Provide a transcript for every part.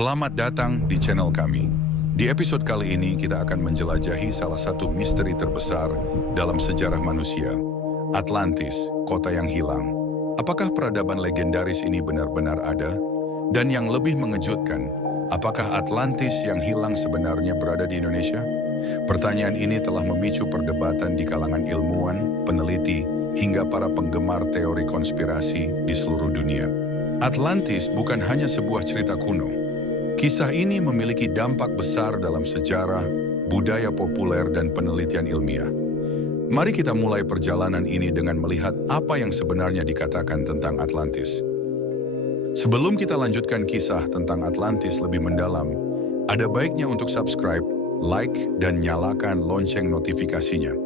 Selamat datang di channel kami. Di episode kali ini kita akan menjelajahi salah satu misteri terbesar dalam sejarah manusia, Atlantis, kota yang hilang. Apakah peradaban legendaris ini benar-benar ada? Dan yang lebih mengejutkan, apakah Atlantis yang hilang sebenarnya berada di Indonesia? Pertanyaan ini telah memicu perdebatan di kalangan ilmuwan, peneliti, hingga para penggemar teori konspirasi di seluruh dunia. Atlantis bukan hanya sebuah cerita kuno. Kisah ini memiliki dampak besar dalam sejarah, budaya populer, dan penelitian ilmiah. Mari kita mulai perjalanan ini dengan melihat apa yang sebenarnya dikatakan tentang Atlantis. Sebelum kita lanjutkan kisah tentang Atlantis lebih mendalam, ada baiknya untuk subscribe, like, dan nyalakan lonceng notifikasinya,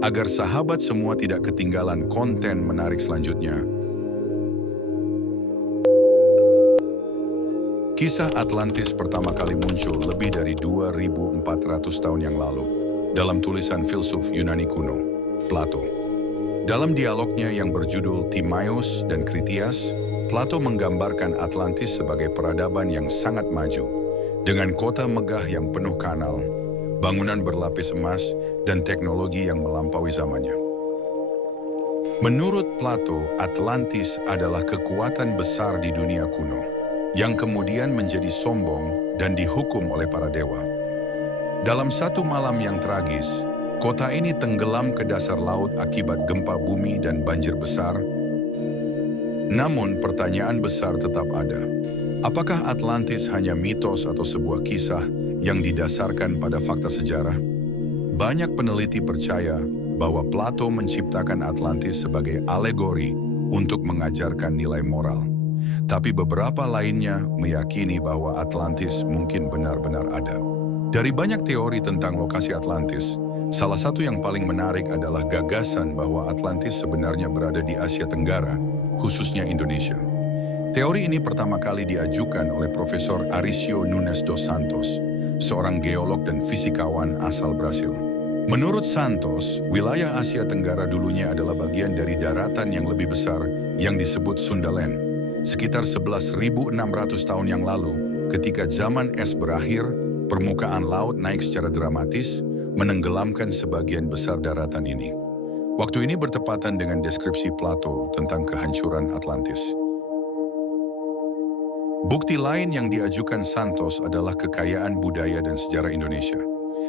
agar sahabat semua tidak ketinggalan konten menarik selanjutnya. Kisah Atlantis pertama kali muncul lebih dari 2.400 tahun yang lalu dalam tulisan filsuf Yunani kuno, Plato. Dalam dialognya yang berjudul Timaeus dan Kritias, Plato menggambarkan Atlantis sebagai peradaban yang sangat maju, dengan kota megah yang penuh kanal, bangunan berlapis emas, dan teknologi yang melampaui zamannya. Menurut Plato, Atlantis adalah kekuatan besar di dunia kuno, yang kemudian menjadi sombong dan dihukum oleh para dewa. Dalam satu malam yang tragis, kota ini tenggelam ke dasar laut akibat gempa bumi dan banjir besar. Namun pertanyaan besar tetap ada. Apakah Atlantis hanya mitos atau sebuah kisah yang didasarkan pada fakta sejarah? Banyak peneliti percaya bahwa Plato menciptakan Atlantis sebagai alegori untuk mengajarkan nilai moral. Tapi beberapa lainnya meyakini bahwa Atlantis mungkin benar-benar ada. Dari banyak teori tentang lokasi Atlantis, salah satu yang paling menarik adalah gagasan bahwa Atlantis sebenarnya berada di Asia Tenggara, khususnya Indonesia. Teori ini pertama kali diajukan oleh Profesor Aricio Nunes dos Santos, seorang geolog dan fisikawan asal Brasil. Menurut Santos, wilayah Asia Tenggara dulunya adalah bagian dari daratan yang lebih besar yang disebut Sundaland. Sekitar 11.600 tahun yang lalu, ketika zaman es berakhir, permukaan laut naik secara dramatis, menenggelamkan sebagian besar daratan ini. Waktu ini bertepatan dengan deskripsi Plato tentang kehancuran Atlantis. Bukti lain yang diajukan Santos adalah kekayaan budaya dan sejarah Indonesia.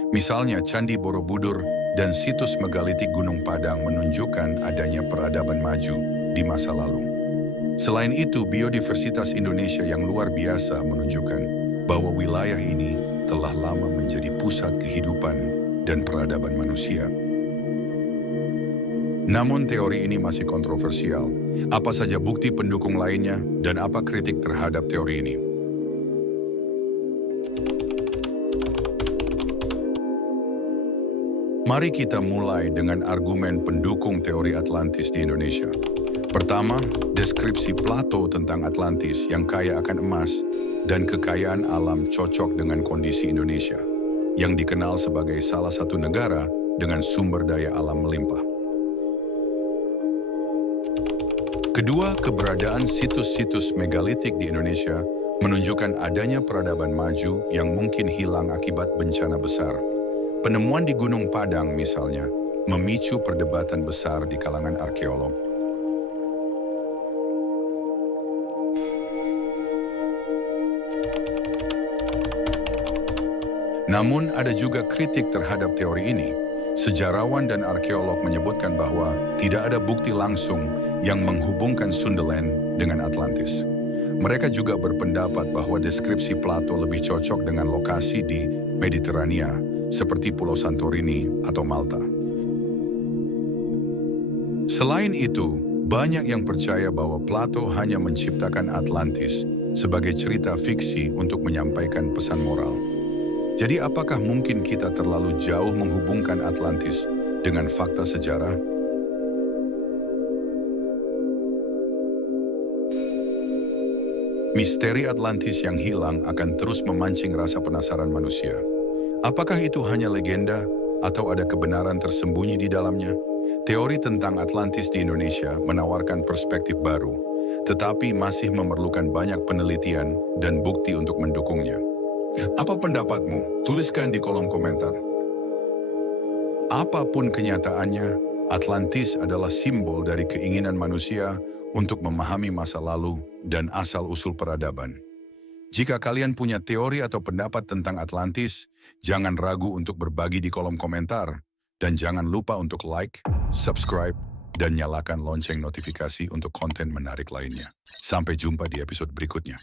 Misalnya Candi Borobudur dan situs megalitik Gunung Padang menunjukkan adanya peradaban maju di masa lalu. Selain itu, biodiversitas Indonesia yang luar biasa menunjukkan bahwa wilayah ini telah lama menjadi pusat kehidupan dan peradaban manusia. Namun teori ini masih kontroversial. Apa saja bukti pendukung lainnya dan apa kritik terhadap teori ini? Mari kita mulai dengan argumen pendukung teori Atlantis di Indonesia. Pertama, deskripsi Plato tentang Atlantis yang kaya akan emas dan kekayaan alam cocok dengan kondisi Indonesia, yang dikenal sebagai salah satu negara dengan sumber daya alam melimpah. Kedua, keberadaan situs-situs megalitik di Indonesia menunjukkan adanya peradaban maju yang mungkin hilang akibat bencana besar. Penemuan di Gunung Padang misalnya, memicu perdebatan besar di kalangan arkeolog. Namun ada juga kritik terhadap teori ini. Sejarawan dan arkeolog menyebutkan bahwa tidak ada bukti langsung yang menghubungkan Sundaland dengan Atlantis. Mereka juga berpendapat bahwa deskripsi Plato lebih cocok dengan lokasi di Mediterania, seperti Pulau Santorini atau Malta. Selain itu, banyak yang percaya bahwa Plato hanya menciptakan Atlantis sebagai cerita fiksi untuk menyampaikan pesan moral. Jadi apakah mungkin kita terlalu jauh menghubungkan Atlantis dengan fakta sejarah? Misteri Atlantis yang hilang akan terus memancing rasa penasaran manusia. Apakah itu hanya legenda atau ada kebenaran tersembunyi di dalamnya? Teori tentang Atlantis di Indonesia menawarkan perspektif baru, tetapi masih memerlukan banyak penelitian dan bukti untuk mendukungnya. Apa pendapatmu? Tuliskan di kolom komentar. Apapun kenyataannya, Atlantis adalah simbol dari keinginan manusia untuk memahami masa lalu dan asal-usul peradaban. Jika kalian punya teori atau pendapat tentang Atlantis, jangan ragu untuk berbagi di kolom komentar. Dan jangan lupa untuk like, subscribe, dan nyalakan lonceng notifikasi untuk konten menarik lainnya. Sampai jumpa di episode berikutnya.